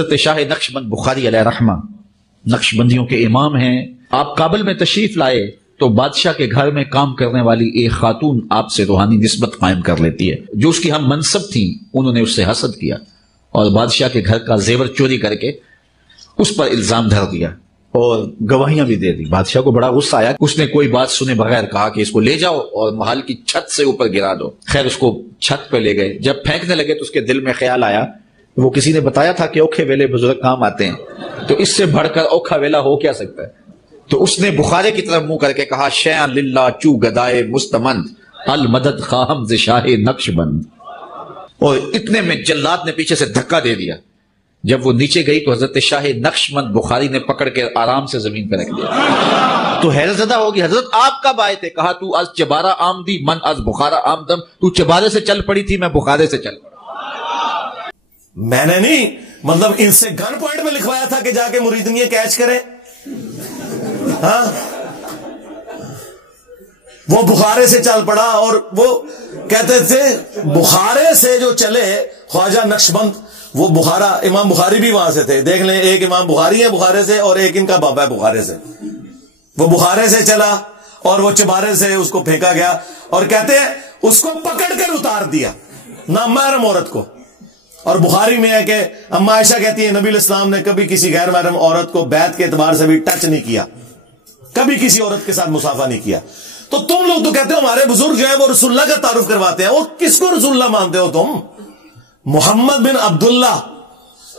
حضرت شاہ نقشبند بخاری علیہ رحمہ نقشبندیوں کے امام ہیں. آپ کابل میں تشریف لائے تو بادشاہ کے گھر میں کام کرنے والی ایک خاتون آپ سے روحانی نسبت قائم کر لیتی ہے. جو اس کی ہم منصب تھیں انہوں نے اس سے حسد کیا اور بادشاہ کے گھر کا زیور چوری کر کے اس پر الزام دھر دیا اور گواہیاں بھی دے دی. بادشاہ کو بڑا غصہ آیا. اس نے کوئی بات سنے بغیر کہا کہ اس کو لے جاؤ اور محل کی چھت سے اوپر گرا دو. خیر اس کو چھت پہ لے گئے. جب پھینکنے لگے تو اس کے دل میں خیال آیا وہ کسی نے بتایا تھا کہ اوکھے ویلے بزرگ کام آتے ہیں، تو اس سے بڑھ کر اوکھا ویلا ہو کیا سکتا ہے. تو اس نے بخارے کی طرف منہ کر کے کہا شیئا للہ چو گدائے مستمند المدد خواہم ز شاہ نقشبند. اور اتنے میں جلاد نے پیچھے سے دھکا دے دیا. جب وہ نیچے گئی تو حضرت شاہ نقشبند بخاری نے پکڑ کے آرام سے زمین پہ رکھ دیا. تو حیرت زدہ ہوگی حضرت آپ کب آئے تھے؟ کہا تو از چبارہ آمدی من از بخارا آمدم. تو چبارے سے چل پڑی تھی، میں بخارے سے چل پڑا. میں نے نہیں، مطلب ان سے گن پوائنٹ میں لکھوایا تھا کہ جا کے مریدنی کیچ کرے. ہاں وہ بخارے سے چل پڑا. اور وہ کہتے تھے بخارے سے جو چلے خواجہ نقشبند، وہ بخارا امام بخاری بھی وہاں سے تھے. دیکھ لیں، ایک امام بخاری ہے بخارے سے اور ایک ان کا بابا ہے بخارے سے. وہ بخارے سے چلا اور وہ چبارے سے اس کو پھینکا گیا اور کہتے ہیں اس کو پکڑ کر اتار دیا نامحرم عورت کو. اور بخاری میں ہے کہ اما عائشہ کہتی ہے نبی علیہ السلام نے کبھی کسی غیر محرم عورت کو بیعت کے اعتبار سے بھی ٹچ نہیں کیا، کبھی کسی عورت کے ساتھ مصافحہ نہیں کیا. تو تم لوگ تو کہتے ہو ہمارے بزرگ جو ہے وہ رسول اللہ کا تعارف کرواتے ہیں. وہ کس کو رسول اللہ مانتے ہو تم؟ محمد بن عبداللہ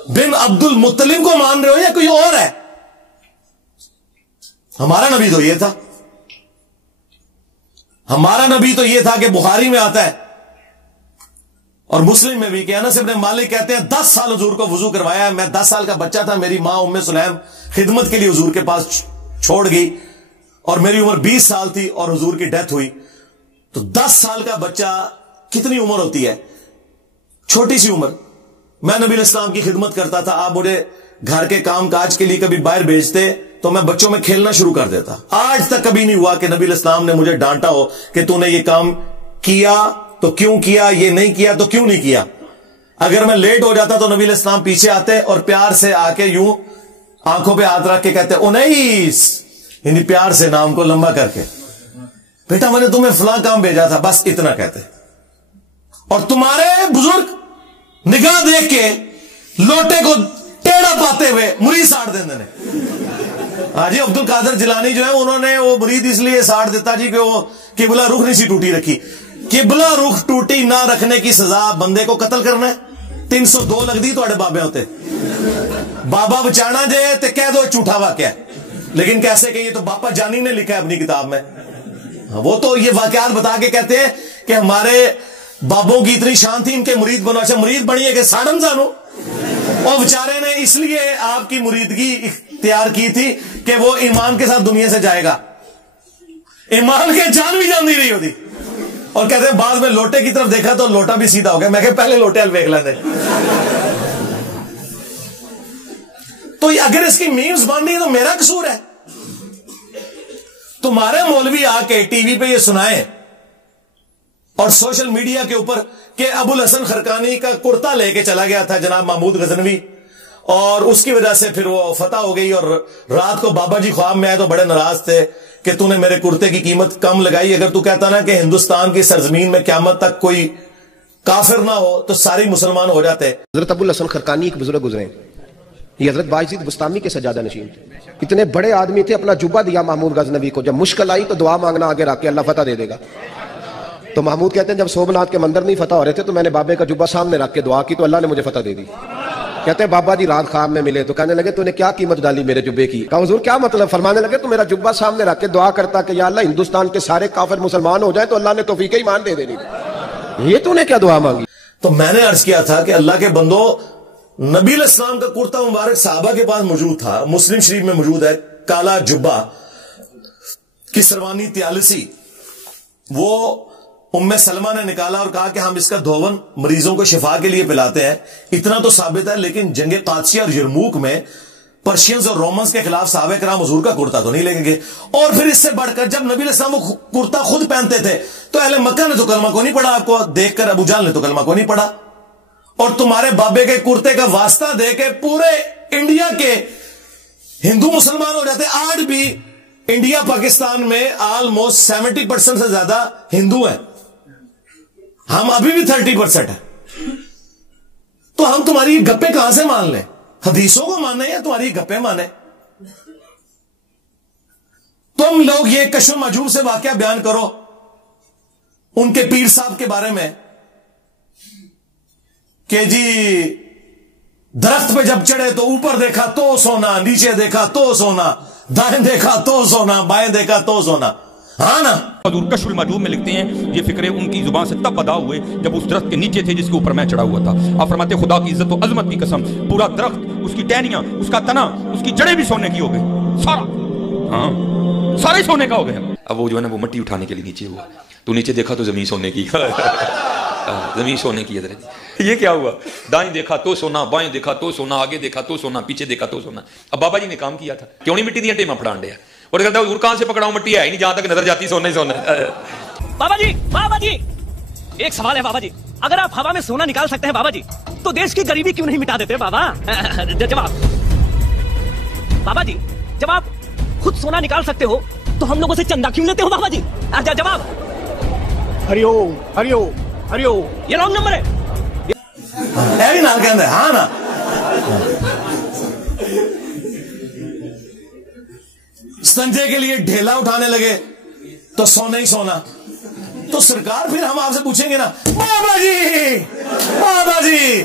بن عبد المطلب کو مان رہے ہو یا کوئی اور ہے؟ ہمارا نبی تو یہ تھا، ہمارا نبی تو یہ تھا کہ بخاری میں آتا ہے اور مسلم میں بھی کہ انس ابن مالک کہتے ہیں 10 سال حضور کو وضو کروایا ہے. میں 10 سال کا بچہ تھا، میری ماں ام سلیم خدمت کے لیے حضور کے پاس چھوڑ گئی اور میری عمر 20 سال تھی اور حضور کی ڈیتھ ہوئی. تو 10 سال کا بچہ کتنی عمر ہوتی ہے؟ چھوٹی سی عمر. میں نبی علیہ السلام کی خدمت کرتا تھا. آپ مجھے گھر کے کام کاج کے لیے کبھی باہر بھیجتے تو میں بچوں میں کھیلنا شروع کر دیتا. آج تک کبھی نہیں ہوا کہ نبی علیہ السلام نے مجھے ڈانٹا ہو کہ تو نے یہ کام کیا تو کیوں کیا، یہ نہیں کیا تو کیوں نہیں کیا. اگر میں لیٹ ہو جاتا تو نبی علیہ السلام پیچھے آتے اور پیار سے آ کے یوں آنکھوں پہ ہاتھ رکھ کے کہتے انیس، یعنی پیار سے نام کو لمبا کر کے، بیٹا میں نے تمہیں فلاں کام بھیجا تھا، بس اتنا کہتے. اور تمہارے بزرگ نگاہ دیکھ کے لوٹے کو ٹیڑھا پاتے ہوئے مرید ساڑ دیندے نے. ہاں جی، عبد القادر جیلانی جو ہے انہوں نے وہ مرید اس لیے ساڑ دیتا جی کہ وہ قبلہ رخ نہیں سی ٹوٹی رکھی. قبلہ رخ ٹوٹی نہ رکھنے کی سزا بندے کو قتل کرنا ہے. 302 لگ دی تو بابے ہوتے بابا بچانا جے تے کہہ دو جھوٹا واقعہ ہے. لیکن کیسے کہ یہ تو باپا جانی نے لکھا ہے اپنی کتاب میں. وہ تو یہ واقعات بتا کے کہتے ہیں کہ ہمارے بابوں کی اتنی شان تھی ان کے مرید بنو. اچھا مرید بنیے کہ ساڑن زانو. اور بیچارے نے اس لیے آپ کی مریدگی اختیار کی تھی کہ وہ ایمان کے ساتھ دنیا سے جائے گا. ایمان کے جان بھی جان نہیں رہی ہوتی. اور کہتے ہیں بعد میں لوٹے کی طرف دیکھا تو لوٹا بھی سیدھا ہو گیا. میں کہ پہلے لوٹے الویک لیندے. تو اگر اس کی میمز بن رہی ہے تو میرا قصور ہے؟ تمہارے مولوی آ کے ٹی وی پہ یہ سنائے اور سوشل میڈیا کے اوپر کہ ابو الحسن خرقانی کا کرتا لے کے چلا گیا تھا جناب محمود غزنوی اور اس کی وجہ سے پھر وہ فتح ہو گئی. اور رات کو بابا جی خواب میں آئے تو بڑے ناراض تھے کہ تو نے میرے کرتے کی قیمت کم لگائی. اگر تو کہتا نا کہ ہندوستان کی سرزمین میں قیامت تک کوئی کافر نہ ہو تو ساری مسلمان ہو جاتے. حضرت ابو الحسن خرقانی ایک بزرگ گزرے، یہ حضرت باعزید بستامی کے سجادہ نشین تھے. اتنے بڑے آدمی تھے، اپنا جبہ دیا محمود غزنوی کو. جب مشکل آئی تو دعا مانگنا آگے رکھ کے اللہ فتح دے دے گا. تو محمود کہتے ہیں جب سومناتھ کے مندر نہیں فتح ہو رہے تھے تو میں نے بابے کا جبہ سامنے رکھ کے دعا کی تو اللہ نے مجھے فتح دے دی. کہتے ہیں بابا جی رات خواب میں ملے تو کہنے لگے تو نے کیا قیمت ڈالی میرے جبے کی؟ کہا حضور کیا مطلب؟ فرمانے لگے تو میرا جبہ سامنے رکھ کے دعا کرتا کہ یا اللہ ہندوستان کے سارے کافر مسلمان ہو جائیں تو اللہ نے توفیق ایمان دے دینی. یہ تو نے کیا دعا مانگی؟ تو میں نے عرض کیا تھا کہ اللہ کے بندو، نبی علیہ السلام کا کرتا مبارک صحابہ کے پاس موجود تھا، مسلم شریف میں موجود ہے، کالا جبہ کی سروانی 43. وہ ام سلمہ نے نکالا اور کہا کہ ہم اس کا دھون مریضوں کو شفا کے لیے پلاتے ہیں. اتنا تو ثابت ہے. لیکن جنگ قادسیہ اور یرموک میں پرشینز اور رومنز کے خلاف صحابہ کرام حضور کا کرتا تو نہیں لے گئے. اور پھر اس سے بڑھ کر جب نبی علیہ السلام وہ کرتا خود پہنتے تھے تو اہل مکہ نے تو کلمہ کو نہیں پڑھا. آپ کو دیکھ کر ابو جہل نے تو کلمہ کو نہیں پڑھا. اور تمہارے بابے کے کرتے کا واسطہ دے کے پورے انڈیا کے ہندو مسلمان ہو جاتے. آج بھی انڈیا پاکستان میں آلموسٹ 70% سے زیادہ ہندو ہیں, ہم ابھی بھی 30% ہیں. تو ہم تمہاری گپے کہاں سے مان لیں؟ حدیثوں کو مانے یا تمہاری گپے مانے؟ تم لوگ یہ کشف مجوب سے واقعہ بیان کرو ان کے پیر صاحب کے بارے میں کہ جی درخت پہ جب چڑھے تو اوپر دیکھا تو سونا, نیچے دیکھا تو سونا, دائیں دیکھا تو سونا, بائیں دیکھا تو سونا. ہاں نا. حضور کشف المجوب میں لکھتے ہیں یہ فکرے ان کی زبان سے تب ادا ہوئے جب اس درخت کے نیچے تھے جس کے اوپر میں چڑھا ہوا تھا. آپ فرماتے خدا کی عزت و عظمت کی قسم پورا درخت, اس کی ٹہنیاں, اس کا تنا, اس کی جڑیں بھی سونے کی ہو گئی, سارا, ہاں سارے سونے کا ہو گیا. اب وہ جو ہے نا وہ مٹی اٹھانے کے لیے نیچے ہوا, تو نیچے دیکھا تو زمین سونے کی, زمین سونے کی. یہ کیا ہوا؟ دائیں دیکھا تو سونا, بائیں دیکھا تو سونا, آگے دیکھا تو سونا, پیچھے دیکھا تو سونا. اب بابا جی نے کام کیا تھا, کیوں نہیں مٹی دیا ٹیما پڑھان دیا, اور کہتا ہے کہاں سے پکڑاؤں, مٹی ہے ہی نہیں, جہاں تک نظر جاتی سونا ہی سونا. بابا جی ایک سوال ہے بابا جی, اگر آپ ہوا میں سونا نکال سکتے ہیں بابا جی تو دیش کی غریبی کیوں نہیں مٹا دیتے بابا؟ جواب بابا جی, جب آپ خود سونا نکال سکتے ہو تو ہم لوگوں سے چندہ کیوں لیتے ہو بابا جی؟ جواب ہریوم ہریوم ہریوم. یہ رانگ نمبر ہے. ہاں نا. سنجے کے لیے ڈھیلا اٹھانے لگے تو سونا ہی سونا. تو سرکار پھر ہم آپ سے پوچھیں گے نا بابا جی, بابا جی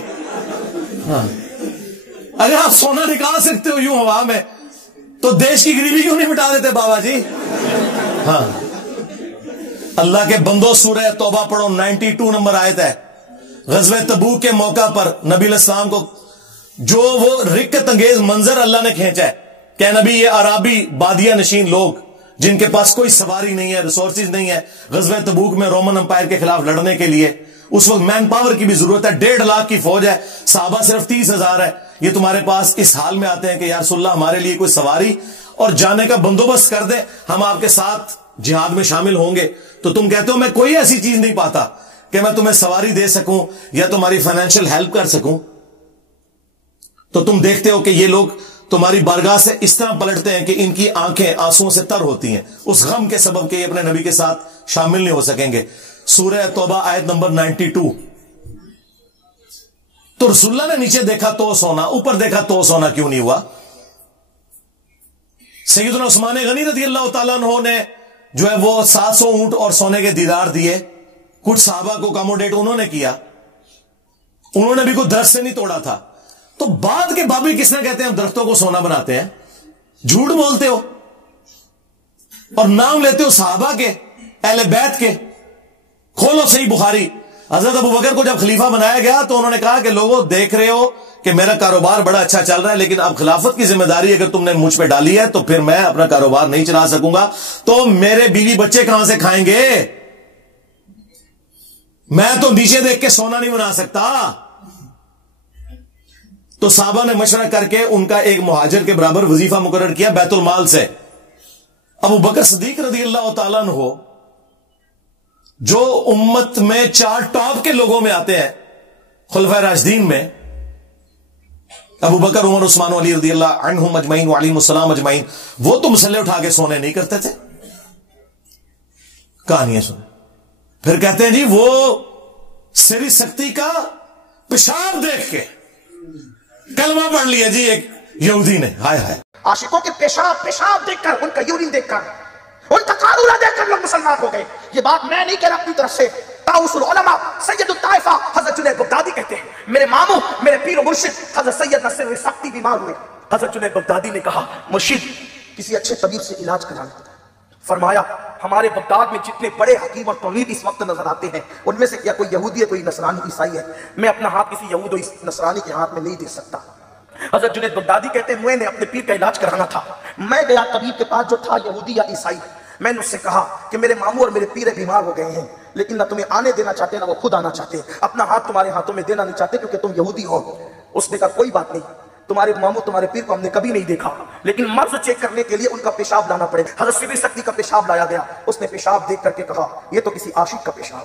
اگر آپ سونا نکال سکتے ہو یوں ہوا میں تو دیش کی غریبی کیوں نہیں مٹا دیتے بابا جی؟ ہاں اللہ کے بندو, سورہ توبہ پڑھو, 92 نمبر آیت ہے. غزوہ تبوک کے موقع پر نبی علیہ السلام کو جو وہ رکت انگیز منظر اللہ نے کھینچا ہے کہ نبی یہ عربی بادیہ نشین لوگ جن کے پاس کوئی سواری نہیں ہے, ریسورسز نہیں ہے, غزوہ تبوک میں رومن امپائر کے خلاف لڑنے کے لیے اس وقت مین پاور کی بھی ضرورت ہے, 1.5 لاکھ کی فوج ہے, صحابہ صرف 30,000 ہے. یہ تمہارے پاس اس حال میں آتے ہیں کہ یا رسول اللہ ہمارے لیے کوئی سواری اور جانے کا بندوبست کر دے, ہم آپ کے ساتھ جہاد میں شامل ہوں گے. تو تم کہتے ہو میں کوئی ایسی چیز نہیں پاتا کہ میں تمہیں سواری دے سکوں یا تمہاری فائنینشیل ہیلپ کر سکوں. تو تم دیکھتے ہو کہ یہ لوگ تمہاری بارگاہ سے اس طرح پلٹتے ہیں کہ ان کی آنکھیں آنسوؤں سے تر ہوتی ہیں اس غم کے سبب کہ یہ اپنے نبی کے ساتھ شامل نہیں ہو سکیں گے. سورہ توبہ آیت نمبر 92. تو رسول اللہ نے نیچے دیکھا تو سونا, اوپر دیکھا تو سونا کیوں نہیں ہوا؟ سیدنا عثمان غنی رضی اللہ تعالیٰ عنہ نے جو ہے وہ 700 اونٹ اور سونے کے دیدار دیے. کچھ صحابہ کو اکاموڈیٹ انہوں نے کیا, انہوں نے بھی کوئی درخت سے نہیں توڑا تھا. تو بعد کے بابی کس نے کہتے ہیں ہم درختوں کو سونا بناتے ہیں؟ جھوٹ بولتے ہو اور نام لیتے ہو صحابہ کے, اہل بیت کے. کھولو صحیح بخاری. حضرت ابو بکر کو جب خلیفہ بنایا گیا تو انہوں نے کہا کہ لوگوں دیکھ رہے ہو کہ میرا کاروبار بڑا اچھا چل رہا ہے, لیکن اب خلافت کی ذمہ داری اگر تم نے مجھ پہ ڈالی ہے تو پھر میں اپنا کاروبار نہیں چلا سکوں گا. تو میرے بیوی بچے کہاں سے کھائیں گے؟ میں تو نیچے دیکھ کے سونا نہیں بنا سکتا. تو صحابہ نے مشورہ کر کے ان کا ایک مہاجر کے برابر وظیفہ مقرر کیا بیت المال سے. ابو بکر صدیق رضی اللہ تعالیٰ عنہ جو امت میں 4 ٹاپ کے لوگوں میں آتے ہیں خلفائے راشدین میں, ابو بکر, عمر, عثمان, علی رضی اللہ عنہم اجمعین وعلیہم السلام اجمعین, وہ تو مسلح اٹھا کے سونے نہیں کرتے تھے. کہانیاں سنیں. پھر کہتے ہیں جی وہ سری سختی کا پیشاب دیکھ کے کلمہ پڑھ لیا جی ایک یہودی نے. ہائے ہائے, عاشقوں کے پیشاب دیکھ کر, ان کا یورین دیکھ کر, ان کا قارورہ دیکھ کر لوگ مسلمان ہو گئے. یہ بات میں نہیں کہہ رہا اپنی طرف سے, طاؤس العلماء سید الطائفہ حضرت جنید بغدادی کہتے ہیں. میرے ماموں, میرے پیر و مرشد حضرت سید نصر سختی بیمار ہوئے. حضرت جنید بغدادی نے کہا مرشد کسی اچھے طبیب سے علاج کرانا. فرمایا ہمارے بغداد میں جتنے بڑے حکیم اور طبیب اس وقت نظر آتے ہیں ان میں سے کیا کوئی یہودی ہے, کوئی نصرانی, عیسائی ہے؟ میں اپنا ہاتھ کسی یہود و نصرانی کے ہاتھ میں نہیں دے سکتا. حضرت جنید بغدادی کہتے ہیں میں نے اپنے پیر کا علاج کرانا تھا. میں گیا طبیب کے پاس جو تھا یہودی یا عیسائی. میں نے اس سے کہا کہ میرے ماموں اور میرے پیر بیمار ہو گئے ہیں, لیکن نہ تمہیں آنے دینا چاہتے نہ وہ خود آنا چاہتے, اپنا ہاتھ تمہارے ہاتھوں میں دینا نہیں چاہتے کیونکہ تم یہودی ہو. اس نے کہا کوئی بات نہیں, تمہارے ماموں تمہارے پیر کو ہم نے کبھی نہیں دیکھا, لیکن مرض چیک کرنے کے لیے ان کا پیشاب لانا پڑے. حضرت سری سختی کا پیشاب لایا گیا. اس نے پیشاب دیکھ کر کے کہا یہ تو کسی عاشق کا پیشاب,